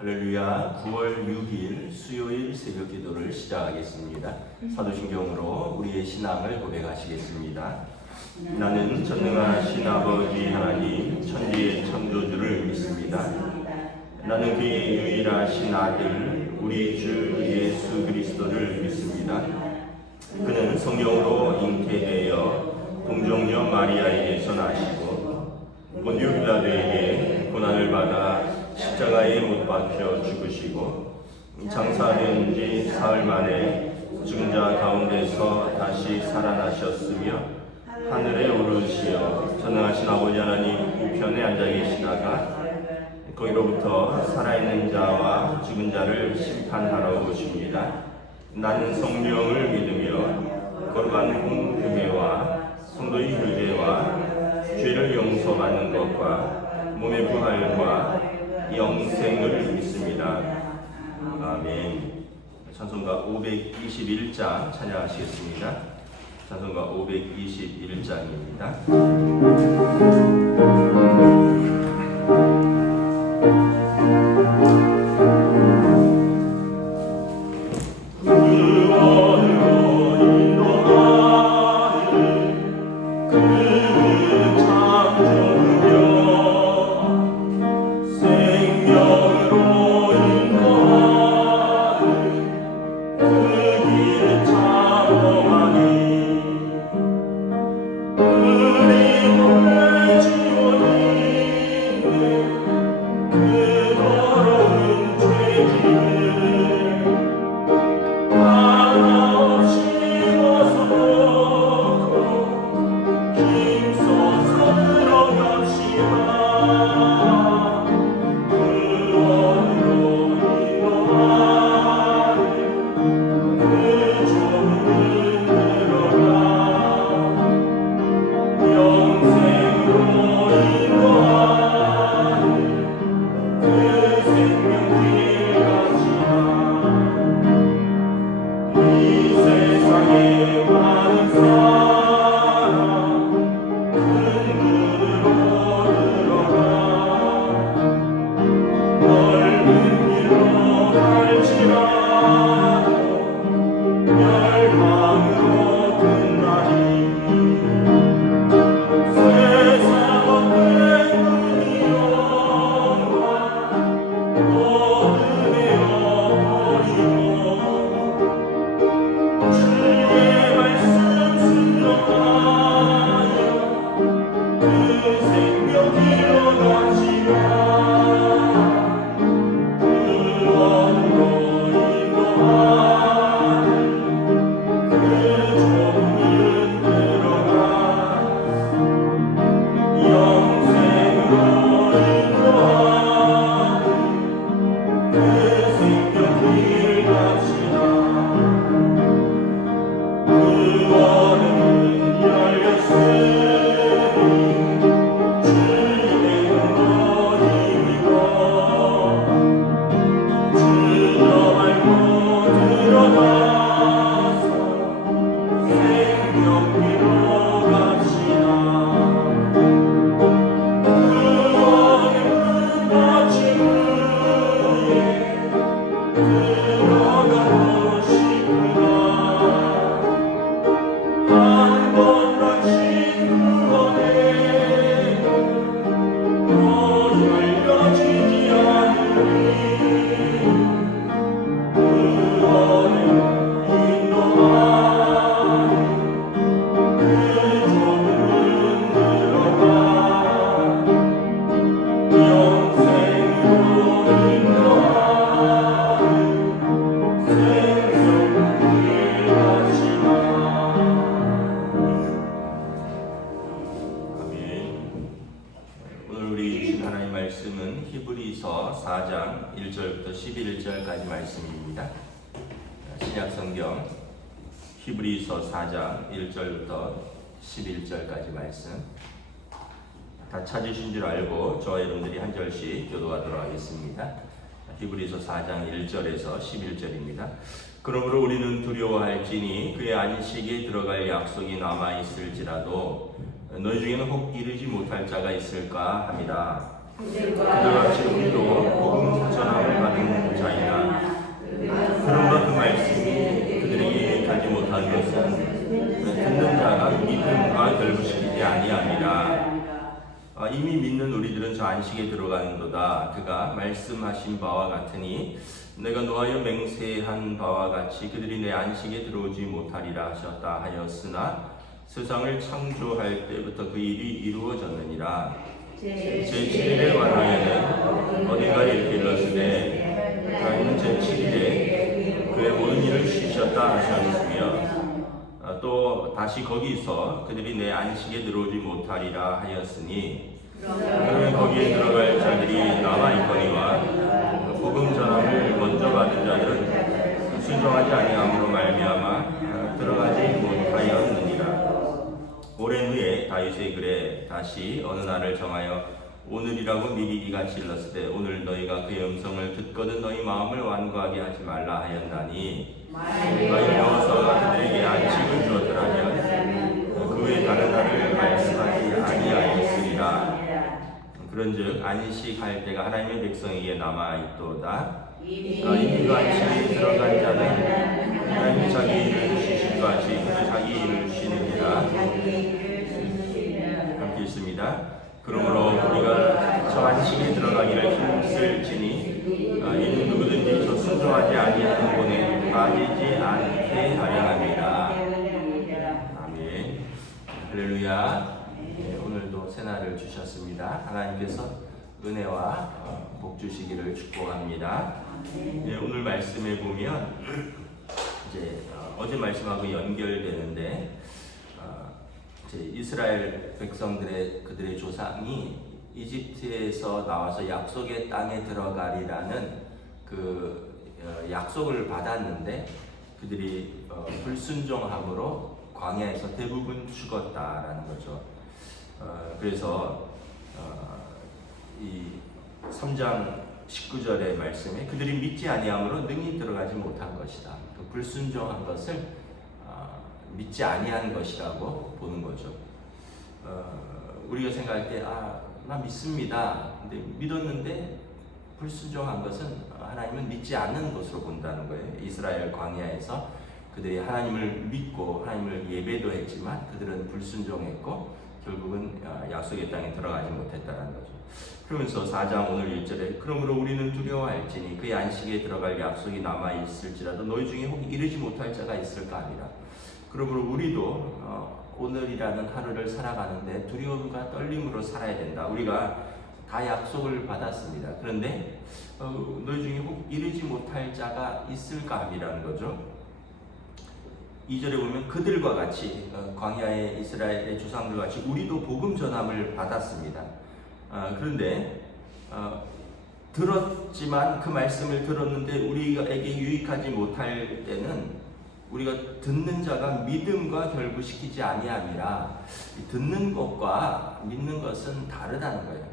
할렐루야. 9월 6일 수요일 새벽 기도를 시작하겠습니다. 사도신경으로 우리의 신앙을 고백하시겠습니다. 나는 전능하신 아버지 하나님 천지의 창조주를 믿습니다. 나는 그의 유일하신 아들 우리 주 예수 그리스도를 믿습니다. 그는 성령으로 잉태되어 동정녀 마리아에게서 나시고 본디오 빌라도에게 고난을 받아 십자가에 못 박혀 죽으시고 장사된 지 사흘 만에 죽은 자 가운데서 다시 살아나셨으며 하늘에 오르시어 전능하신 아버지 하나님 우편에 앉아 계시다가 거기로부터 살아있는 자와 죽은 자를 심판하러 오십니다. 나는 성령을 믿으며 거룩한 공교회와 성도의 교제와 죄를 용서받는 것과 몸의 부활과 영생을 믿습니다. 아멘. 찬송가 521장 찬양하시겠습니다. 찬송가 521장입니다. 히브리서 4장 1절부터 11절까지 말씀입니다. 신약성경 히브리서 4장 1절부터 11절까지 말씀 다 찾으신 줄 알고 저와 여러분들이 한 절씩 교도하도록 하겠습니다. 히브리서 4장 1절에서 11절입니다. 그러므로 우리는 두려워할지니 그의 안식에 들어갈 약속이 남아있을지라도 너희 중에는 혹 이르지 못할 자가 있을까 함이라. 그들같이 우리도 복음 전함을 받은 믿음과 결부시키지 아니함이라. 이미 믿는 우리들은 저 안식에 들어가는도다. 그가 말씀하신 바와 같으니 내가 노하여 맹세한 바와 같이 그들이 내 안식에 들어오지 못하리라 하셨다 하였으나 세상을 창조할 때부터 그 일이 이루어졌느니라. 제7일의 완료에는 어딘가에 이렇게 일렀으되 하나님은 제7일에 그의 모든 일을 쉬셨다 하셨으며 또 다시 거기서 그들이 내 안식에 들어오지 못하리라 하였으니 그러면 거기에 들어갈 자들이 남아있거니와 복음 전함을 먼저 받은 자들은 순종하지 아니함으로 말미암아 들어가지 못하였느니라. 오랜 후에 다윗의 글에 다시 어느 날을 정하여 오늘이라고 미리 이같이 일렀으되 오늘 너희가 그의 음성을 듣거든 너희 마음을 완고하게 하지 말라 하였나니 만일 여호수아가 그들에게 안식을 주었더라면 그 외에 다른 날을 말씀하지 아니하였으리라. 그런즉 안식할 때가 하나님의 백성에게 남아있도다. 이미 그 안식에 들어간 자는 하나님이 자기 일을 쉬신 것 같이 그도 자기 일을 쉬느니라. 함께 있습니다. 그러므로 우리가 저 안식에 들어가기를 힘쓸지니 이는 누구든지 저 순종하지 아니하는 본에 빠지지 않게 하려 함이라. 아멘. 할렐루야. 오늘도 새날을 주셨습니다. 하나님께서 은혜와 복 주시기를 축복합니다. 오늘 말씀에 보면 이제 어제 말씀하고 연결되는데 이제 이스라엘 백성들의 그들의 조상이 이집트에서 나와서 약속의 땅에 들어가리라는 그 약속을 받았는데 그들이 불순종함으로 광야에서 대부분 죽었다라는 거죠. 그래서 이 3장 19절의 말씀에 그들이 믿지 아니함으로 능히 들어가지 못한 것이다. 그 불순종한 것을 믿지 아니한 것이라고 보는 거죠. 우리가 생각할 때 나 믿습니다. 근데 믿었는데 불순종한 것은 하나님은 믿지 않는 것으로 본다는 거예요. 이스라엘 광야에서 그들이 하나님을 믿고 하나님을 예배도 했지만 그들은 불순종했고 결국은 약속의 땅에 들어가지 못했다는 거죠. 그러면서 4장 오늘 1절에 그러므로 우리는 두려워할지니 그의 안식에 들어갈 약속이 남아있을지라도 너희 중에 혹 이르지 못할 자가 있을까 하니라. 그러므로 우리도 오늘이라는 하루를 살아가는데 두려움과 떨림으로 살아야 된다. 우리가 다 약속을 받았습니다. 그런데 너희 중에 혹 이르지 못할 자가 있을까 함이라는 거죠. 2절에 보면 그들과 같이 광야의 이스라엘의 조상들과 같이 우리도 복음 전함을 받았습니다. 그런데 들었지만 그 말씀을 들었는데 우리에게 유익하지 못할 때는 우리가 듣는 자가 믿음과 결부시키지 아니함이라. 듣는 것과 믿는 것은 다르다는 거예요.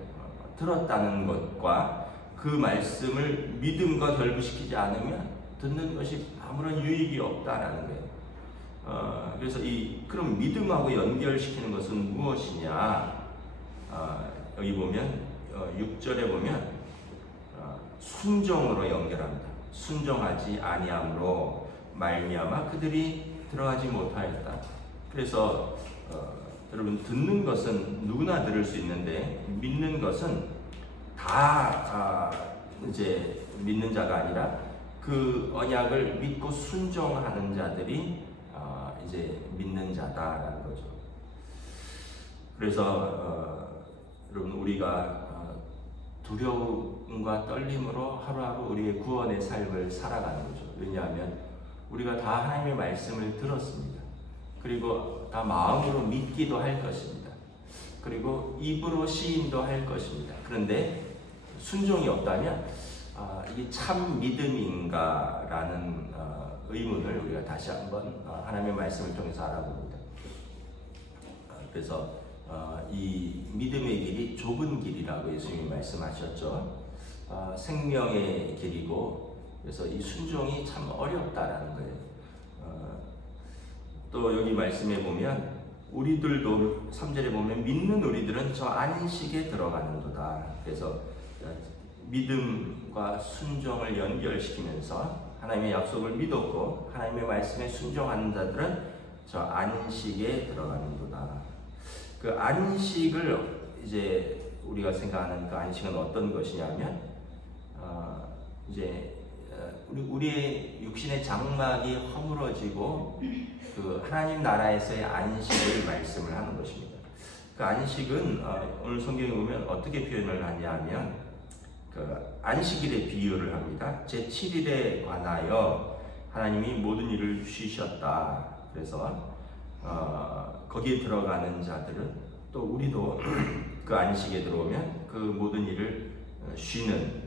들었다는 것과 그 말씀을 믿음과 결부시키지 않으면 듣는 것이 아무런 유익이 없다라는 거예요. 그래서 그럼 믿음하고 연결시키는 것은 무엇이냐? 여기 보면 6절에 보면 순종으로 연결합니다. 순종하지 아니함으로 말미암아 그들이 들어가지 못하였다. 그래서 여러분 듣는 것은 누구나 들을 수 있는데 믿는 것은 다 이제 믿는 자가 아니라 그 언약을 믿고 순종하는 자들이 이제 믿는 자다라는 거죠. 그래서 여러분 우리가 두려움과 떨림으로 하루하루 우리의 구원의 삶을 살아가는 거죠. 왜냐하면 우리가 다 하나님의 말씀을 들었습니다. 그리고 다 마음으로 믿기도 할 것입니다. 그리고 입으로 시인도 할 것입니다. 그런데 순종이 없다면 이게 참 믿음인가라는 의문을 우리가 다시 한번 하나님의 말씀을 통해서 알아봅니다. 그래서 이 믿음의 길이 좁은 길이라고 예수님이 말씀하셨죠. 생명의 길이고 그래서 이 순종이 참 어렵다라는 거예요. 또 여기 말씀에 보면 우리들도 3절에 보면 믿는 우리들은 저 안식에 들어가는도다. 그래서 믿음과 순종을 연결시키면서 하나님의 약속을 믿었고 하나님의 말씀에 순종하는 자들은 저 안식에 들어가는도다. 그 안식을 이제 우리가 생각하는 그 안식은 어떤 것이냐면 이제 우리의 육신의 장막이 허물어지고 그 하나님 나라에서의 안식을 말씀을 하는 것입니다. 그 안식은 오늘 성경에 보면 어떻게 표현을 하냐면 그 안식일에 비유를 합니다. 제7일에 관하여 하나님이 모든 일을 쉬셨다. 그래서 거기에 들어가는 자들은 또 우리도 그 안식에 들어오면 그 모든 일을 쉬는,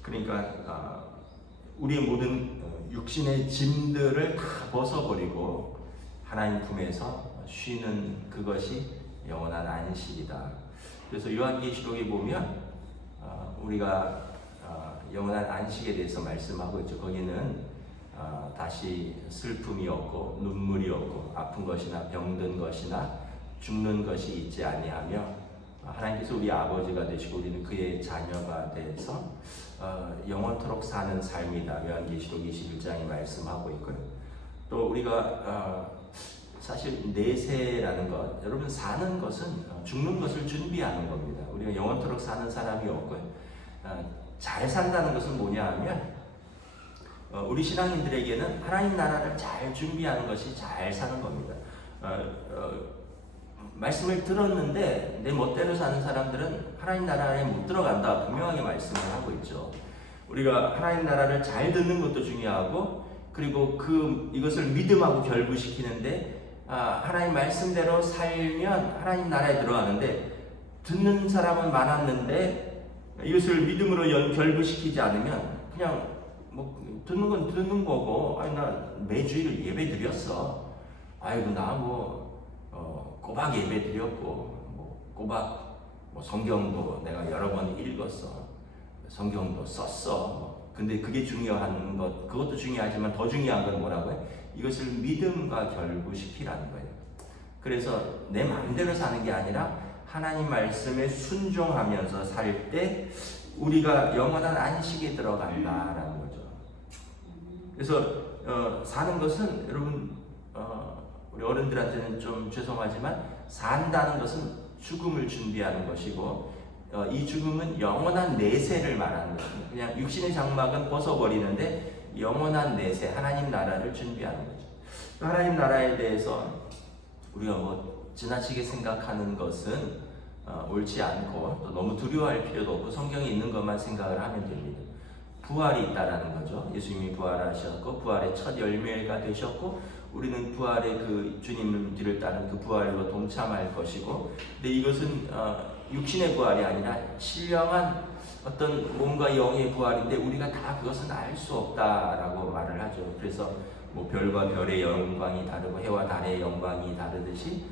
그러니까 우리의 모든 육신의 짐들을 다 벗어버리고 하나님 품에서 쉬는 그것이 영원한 안식이다. 그래서 요한계시록에 보면 우리가 영원한 안식에 대해서 말씀하고 있죠. 거기는 다시 슬픔이 없고 눈물이 없고 아픈 것이나 병든 것이나 죽는 것이 있지 아니하며 하나님께서 우리 아버지가 되시고 우리는 그의 자녀가 돼서 영원토록 사는 삶이다. 요한계시록 21장에 말씀하고 있고요. 또 우리가 사실 내세라는 것, 여러분 사는 것은 죽는 것을 준비하는 겁니다. 우리가 영원토록 사는 사람이 없고요. 잘 산다는 것은 뭐냐 하면 우리 신앙인들에게는 하나님 나라를 잘 준비하는 것이 잘 사는 겁니다. 말씀을 들었는데 내 멋대로 사는 사람들은 하나님 나라에 못 들어간다. 분명하게 말씀을 하고 있죠. 우리가 하나님 나라를 잘 듣는 것도 중요하고, 그리고 이것을 믿음하고 결부시키는데 하나님 말씀대로 살면 하나님 나라에 들어가는데, 듣는 사람은 많았는데 이것을 믿음으로 결부시키지 않으면 그냥 뭐 듣는 건 듣는 거고, 아니 나 매주일 예배 드렸어. 아이고 나 꼬박 예배 드렸고 꼬박 성경도 내가 여러 번 읽었어. 성경도 썼어. 근데 그게 중요한 것, 그것도 중요하지만 더 중요한 건 뭐라고요? 이것을 믿음과 결부시키라는 거예요. 그래서 내 마음대로 사는 게 아니라 하나님 말씀에 순종하면서 살 때 우리가 영원한 안식에 들어간다라는 거죠. 그래서 사는 것은 여러분 우리 어른들한테는 좀 죄송하지만 산다는 것은 죽음을 준비하는 것이고 이 죽음은 영원한 내세를 말하는 것입니다. 그냥 육신의 장막은 벗어버리는데 영원한 내세, 하나님 나라를 준비하는 거죠. 하나님 나라에 대해서 우리가 지나치게 생각하는 것은 옳지 않고 또 너무 두려워할 필요도 없고 성경에 있는 것만 생각을 하면 됩니다. 부활이 있다라는 거죠. 예수님이 부활하셨고 부활의 첫 열매가 되셨고 우리는 부활의 그 주님을 뒤를 따른 그 부활로 동참할 것이고, 근데 이것은 육신의 부활이 아니라 신령한 어떤 몸과 영의 부활인데 우리가 다 그것은 알 수 없다라고 말을 하죠. 그래서 별과 별의 영광이 다르고 해와 달의 영광이 다르듯이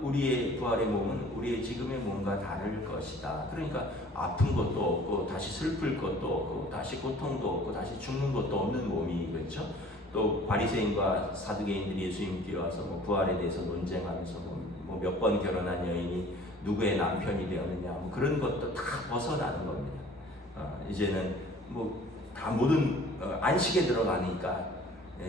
우리의 부활의 몸은 우리의 지금의 몸과 다를 것이다. 그러니까 아픈 것도 없고 다시 슬플 것도 없고 다시 고통도 없고 다시 죽는 것도 없는 몸이겠죠. 또 바리새인과 사두개인들이 예수님 뒤에 와서 부활에 대해서 논쟁하면서 몇 번 결혼한 여인이 누구의 남편이 되었느냐 그런 것도 다 벗어나는 겁니다. 이제는 다 모든 안식에 들어가니까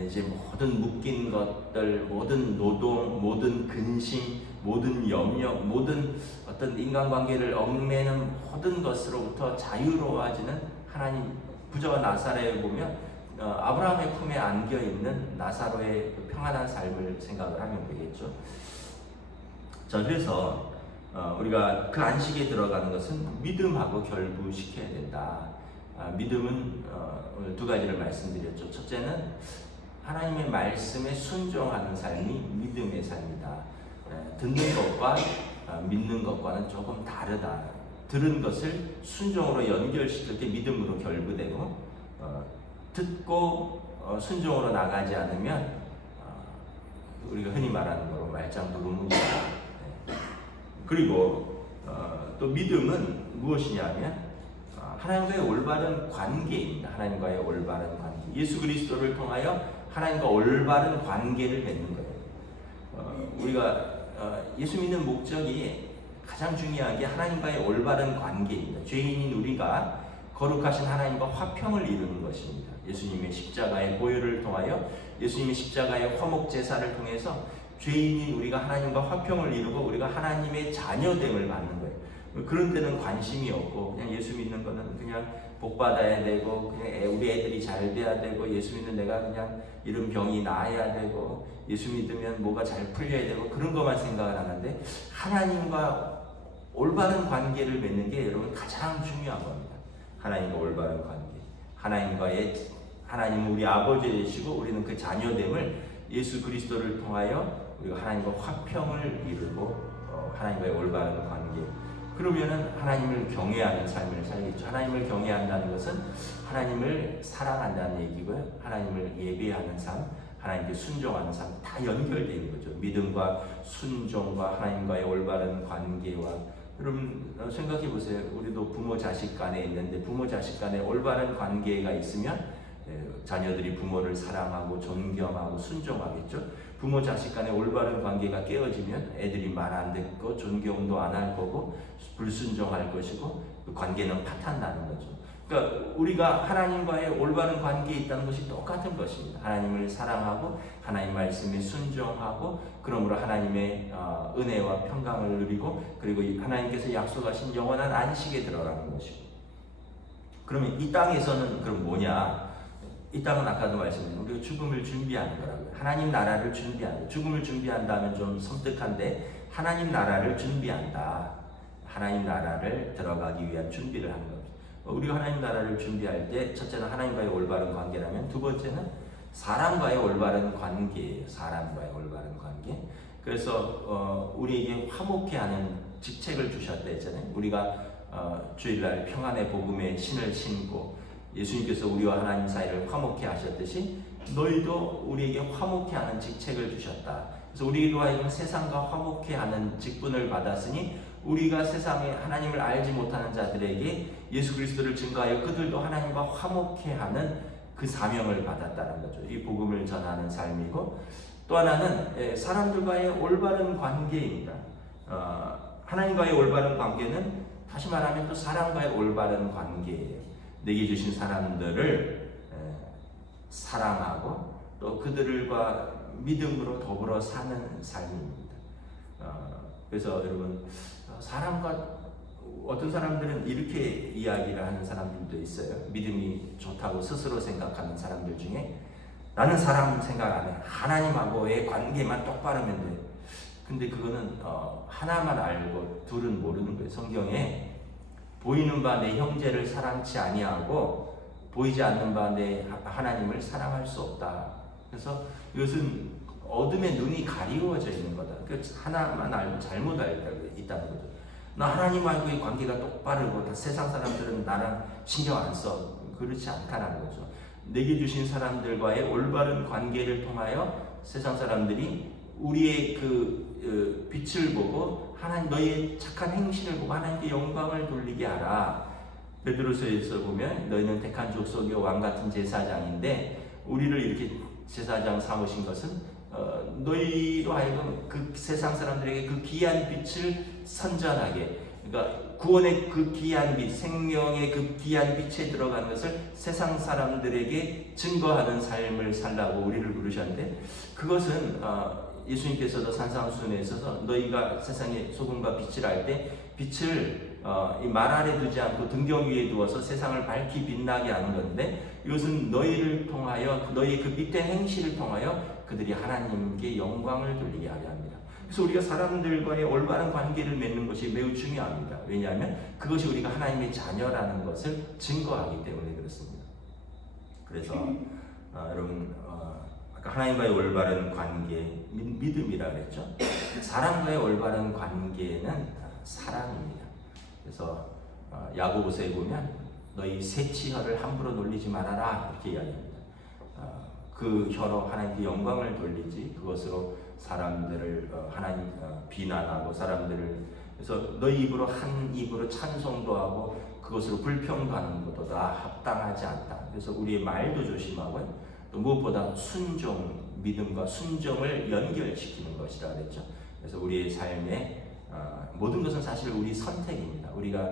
이제 모든 묶인 것들, 모든 노동, 모든 근심, 모든 염려, 모든 어떤 인간관계를 얽매는 모든 것으로부터 자유로워지는 하나님. 부자와 나사로에 보면 아브라함의 품에 안겨 있는 나사로의 평안한 삶을 생각을 하면 되겠죠. 자, 그래서 우리가 그 안식에 들어가는 것은 믿음하고 결부시켜야 된다. 믿음은 오늘 두 가지를 말씀드렸죠. 첫째는 하나님의 말씀에 순종하는 삶이 믿음의 삶이다. 듣는 것과 믿는 것과는 조금 다르다. 들은 것을 순종으로 연결시킬 때 믿음으로 결부되고, 듣고 순종으로 나가지 않으면 우리가 흔히 말하는 거로 말짱부르문이다. 그리고 또 믿음은 무엇이냐면 하나님과의 올바른 관계입니다. 하나님과의 올바른 관계. 예수 그리스도를 통하여 하나님과 올바른 관계를 맺는 거예요. 우리가 예수 믿는 목적이 가장 중요한 게 하나님과의 올바른 관계입니다. 죄인인 우리가 거룩하신 하나님과 화평을 이루는 것입니다. 예수님의 십자가의 보혈을 통하여 예수님의 십자가의 화목 제사를 통해서 죄인인 우리가 하나님과 화평을 이루고 우리가 하나님의 자녀됨을 받는 거예요. 그런 데는 관심이 없고 그냥 예수 믿는 거는 그냥 복 받아야 되고 그냥 우리 애들이 잘 돼야 되고 예수 믿는 내가 그냥 이런 병이 나아야 되고 예수 믿으면 뭐가 잘 풀려야 되고 그런 것만 생각을 하는데 하나님과 올바른 관계를 맺는 게 여러분 가장 중요한 겁니다. 하나님과 올바른 관계. 하나님은 우리 아버지 되시고 우리는 그 자녀됨을 예수 그리스도를 통하여 우리가 하나님과 화평을 이루고 하나님과의 올바른 관계. 그러면은 하나님을 경외하는 삶을 살겠죠. 하나님을 경외한다는 것은 하나님을 사랑한다는 얘기고요. 하나님을 예배하는 삶, 하나님께 순종하는 삶 다 연결되어 있는 거죠. 믿음과 순종과 하나님과의 올바른 관계와 여러분 생각해 보세요. 우리도 부모 자식 간에 있는데 부모 자식 간에 올바른 관계가 있으면 자녀들이 부모를 사랑하고 존경하고 순종하겠죠. 부모 자식 간에 올바른 관계가 깨어지면 애들이 말 안 듣고 존경도 안 할 거고 불순종할 것이고 그 관계는 파탄나는 거죠. 그러니까 우리가 하나님과의 올바른 관계에 있다는 것이 똑같은 것입니다. 하나님을 사랑하고 하나님 말씀에 순종하고 그러므로 하나님의 은혜와 평강을 누리고 그리고 하나님께서 약속하신 영원한 안식에 들어가는 것이고. 그러면 이 땅에서는 그럼 뭐냐? 이 땅은 아까도 말씀드린 우리가 죽음을 준비하는 거라고요. 하나님 나라를 준비하는 거예요. 죽음을 준비한다면 좀 섬뜩한데 하나님 나라를 준비한다. 하나님 나라를 들어가기 위한 준비를 하는 겁니다. 우리가 하나님 나라를 준비할 때 첫째는 하나님과의 올바른 관계라면 두 번째는 사람과의 올바른 관계예요. 사람과의 올바른 관계. 그래서 우리에게 화목케 하는 직책을 주셨다 했잖아요. 우리가 주일날 평안의 복음의 신을 신고 예수님께서 우리와 하나님 사이를 화목케 하셨듯이 너희도 우리에게 화목케 하는 직책을 주셨다. 그래서 우리로 하여금 세상과 화목케 하는 직분을 받았으니 우리가 세상에 하나님을 알지 못하는 자들에게 예수 그리스도를 증거하여 그들도 하나님과 화목케 하는 그 사명을 받았다는 거죠. 이 복음을 전하는 삶이고 또 하나는 사람들과의 올바른 관계입니다. 하나님과의 올바른 관계는 다시 말하면 또 사람과의 올바른 관계예요. 내게 주신 사람들을 사랑하고 또 그들과 믿음으로 더불어 사는 삶입니다. 그래서 여러분 사람과 어떤 사람들은 이렇게 이야기를 하는 사람들도 있어요. 믿음이 좋다고 스스로 생각하는 사람들 중에 나는 사람 생각 안 해. 하나님하고의 관계만 똑바르면 돼. 근데 그거는 하나만 알고 둘은 모르는 거예요. 성경에 보이는 바 내 형제를 사랑치 아니하고 보이지 않는 바 내 하나님을 사랑할 수 없다. 그래서 이것은 어둠의 눈이 가리워져 있는 거다. 하나만 알고 잘못 알고 있다는 거죠. 나 하나님하고의 관계가 똑바르고 다 세상 사람들은 나랑 신경 안 써. 그렇지 않다는 거죠. 내게 주신 사람들과의 올바른 관계를 통하여 세상 사람들이 우리의 그 빛을 보고 하나님 너희의 착한 행실을 보고 하나님께 영광을 돌리게 하라. 베드로서에서 보면 너희는 택한 족속이요 왕 같은 제사장인데 우리를 이렇게 제사장 삼으신 것은 너희로 하여금 그 세상 사람들에게 그 귀한 빛을 선전하게, 그러니까 구원의 그 귀한 빛, 생명의 그 귀한 빛에 들어가는 것을 세상 사람들에게 증거하는 삶을 살라고 우리를 부르셨는데 그것은 예수님께서도 산상수훈에 있어서 너희가 세상의 소금과 빛을 할 때 빛을 이 말 아래 두지 않고 등경 위에 두어서 세상을 밝히 빛나게 하는 건데 이것은 너희를 통하여 너희의 그 빛된 행실을 통하여 그들이 하나님께 영광을 돌리게 하려 합니다. 그래서 우리가 사람들과의 올바른 관계를 맺는 것이 매우 중요합니다. 왜냐하면 그것이 우리가 하나님의 자녀라는 것을 증거하기 때문에 그렇습니다. 그래서 여러분 아까 하나님과의 올바른 관계, 믿음이라 그랬죠. 사람과의 올바른 관계는 사랑입니다. 그래서 야고보서에 보면 너희 새치혀를 함부로 놀리지 말아라 이렇게 이야기합니다. 그 혀로 하나님께 영광을 돌리지 그것으로 사람들을 하나님 비난하고 사람들을 그래서 너희 입으로 한 입으로 찬송도 하고 그것으로 불평도 하는 것도 다 합당하지 않다. 그래서 우리의 말도 조심하고요. 또 무엇보다 순종, 믿음과 순종을 연결시키는 것이라 그랬죠. 그래서 우리의 삶에 모든 것은 사실 우리 선택입니다. 우리가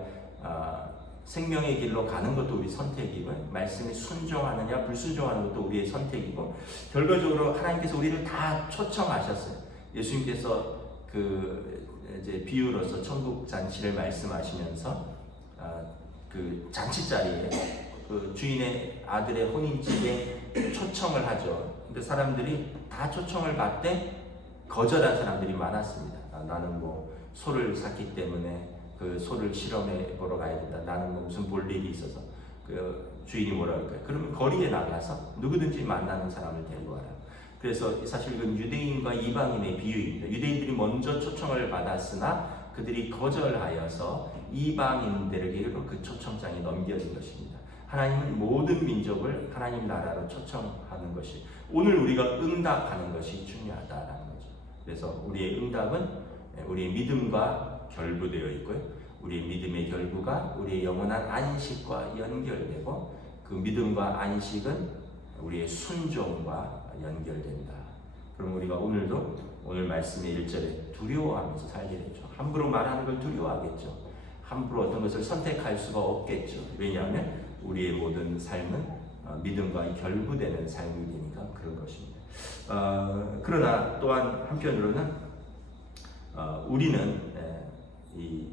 생명의 길로 가는 것도 우리 선택이고, 말씀에 순종하느냐 불순종하는 것도 우리의 선택이고, 결과적으로 하나님께서 우리를 다 초청하셨어요. 예수님께서 이제 비유로서 천국 잔치를 말씀하시면서 그 잔치 자리에 그 주인의 아들의 혼인집에 초청을 하죠. 근데 사람들이 다 초청을 받되 거절한 사람들이 많았습니다. 나는 뭐 소를 샀기 때문에 그 소를 실험해 보러 가야 된다. 나는 뭐 무슨 볼 일이 있어서. 그 주인이 뭐라 할까요? 그러면 거리에 나가서 누구든지 만나는 사람을 데리고 와라. 그래서 사실 그 유대인과 이방인의 비유입니다. 유대인들이 먼저 초청을 받았으나 그들이 거절하여서 이방인들에게로 그 초청장이 넘겨진 것입니다. 하나님은 모든 민족을 하나님 나라로 초청하는 것이, 오늘 우리가 응답하는 것이 중요하다라는 거죠. 그래서 우리의 응답은 우리의 믿음과 결부되어 있고요. 우리의 믿음의 결부가 우리의 영원한 안식과 연결되고, 그 믿음과 안식은 우리의 순종과 연결된다. 그럼 우리가 오늘도 오늘 말씀의 1절에 두려워하면서 살게 되죠. 함부로 말하는 걸 두려워하겠죠. 함부로 어떤 것을 선택할 수가 없겠죠. 왜냐하면 우리의 모든 삶은 믿음과 결부되는 삶이 되니까 그런 것입니다. 그러나 또한 한편으로는 우리는 이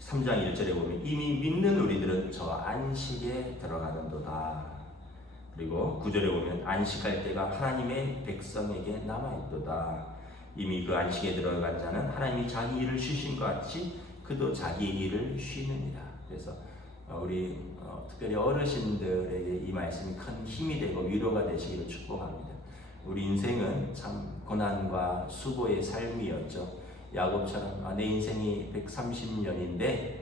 3장 1절에 보면 이미 믿는 우리들은 저 안식에 들어가는도다. 그리고 9절에 보면 안식할 때가 하나님의 백성에게 남아있도다. 이미 그 안식에 들어간 자는 하나님이 자기 일을 쉬신 것 같이 그도 자기 일을 쉬느니라. 그래서 우리 특별히 어르신들에게 이 말씀이 큰 힘이 되고 위로가 되시기를 축복합니다. 우리 인생은 참 고난과 수고의 삶이었죠. 야곱처럼 내 인생이 130년인데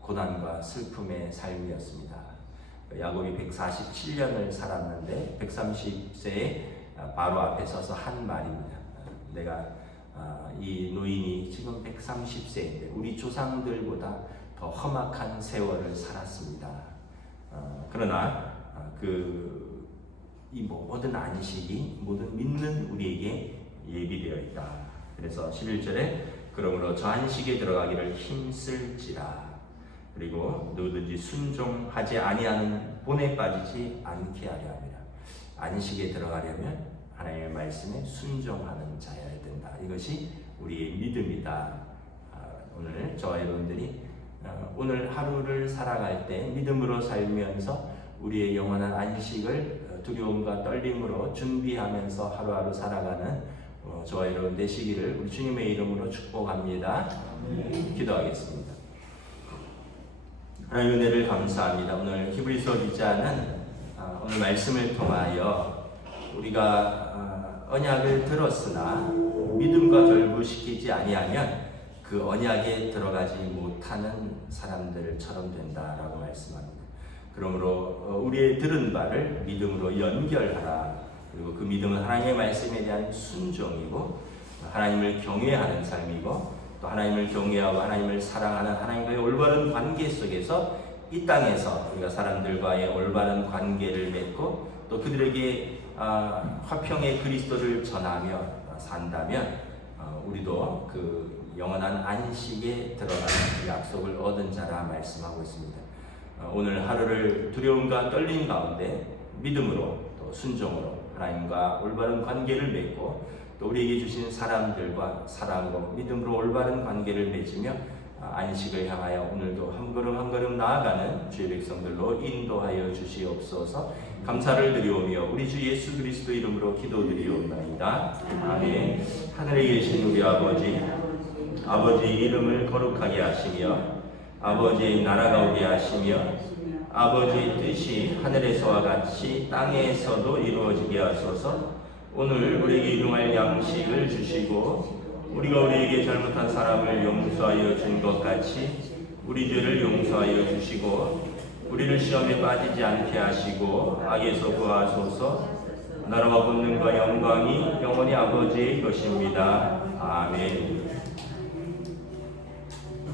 고난과 슬픔의 삶이었습니다. 야곱이 147년을 살았는데 130세에 바로 앞에 서서 한 말입니다. 내가 이 노인이 지금 130세인데 우리 조상들보다 더 험악한 세월을 살았습니다. 그러나 이 모든 안식이 모든 믿는 우리에게 예비되어 있다. 그래서 11절에 그러므로 저 안식에 들어가기를 힘쓸지라. 그리고 누구든지 순종하지 아니하는 본에 빠지지 않게 하려 합니다. 안식에 들어가려면 하나님의 말씀에 순종하는 자여야 된다. 이것이 우리의 믿음이다. 오늘 저와 여러분들이 오늘 하루를 살아갈 때 믿음으로 살면서 우리의 영원한 안식을 두려움과 떨림으로 준비하면서 하루하루 살아가는 저와 여러분 되시기를 우리 주님의 이름으로 축복합니다. 기도하겠습니다. 하나님의 은혜를 감사합니다. 오늘 히브리서 기자는 오늘 말씀을 통하여 우리가 언약을 들었으나 믿음과 결부시키지 아니하면 그 언약에 들어가지 못하는 사람들처럼 된다라고 말씀합니다. 그러므로 우리의 들은 바를 믿음으로 연결하라. 그리고 그 믿음은 하나님의 말씀에 대한 순종이고 하나님을 경외하는 삶이고 또 하나님을 경외하고 하나님을 사랑하는 하나님과의 올바른 관계 속에서 이 땅에서 우리가 사람들과의 올바른 관계를 맺고 또 그들에게 화평의 그리스도를 전하며 산다면 우리도 그 영원한 안식에 들어가는 약속을 얻은 자라 말씀하고 있습니다. 오늘 하루를 두려움과 떨림 가운데 믿음으로 또 순종으로 하나님과 올바른 관계를 맺고 또 우리에게 주신 사람들과 사랑으로 믿음으로 올바른 관계를 맺으며 안식을 향하여 오늘도 한 걸음 한 걸음 나아가는 주의 백성들로 인도하여 주시옵소서. 감사를 드리오며 우리 주 예수 그리스도 이름으로 기도드리옵나이다. 아멘. 하늘에 계신 우리 아버지 이름을 거룩하게 하시며 아버지의 나라가 오게 하시며 아버지의 뜻이 하늘에서와 같이 땅에서도 이루어지게 하소서. 오늘 우리에게 일용할 양식을 주시고 우리가 우리에게 잘못한 사람을 용서하여 준 것 같이 우리 죄를 용서하여 주시고 우리를 시험에 빠지지 않게 하시고 악에서 구하소서. 나라와 권능과 영광이 영원히 아버지의 것입니다. 아멘.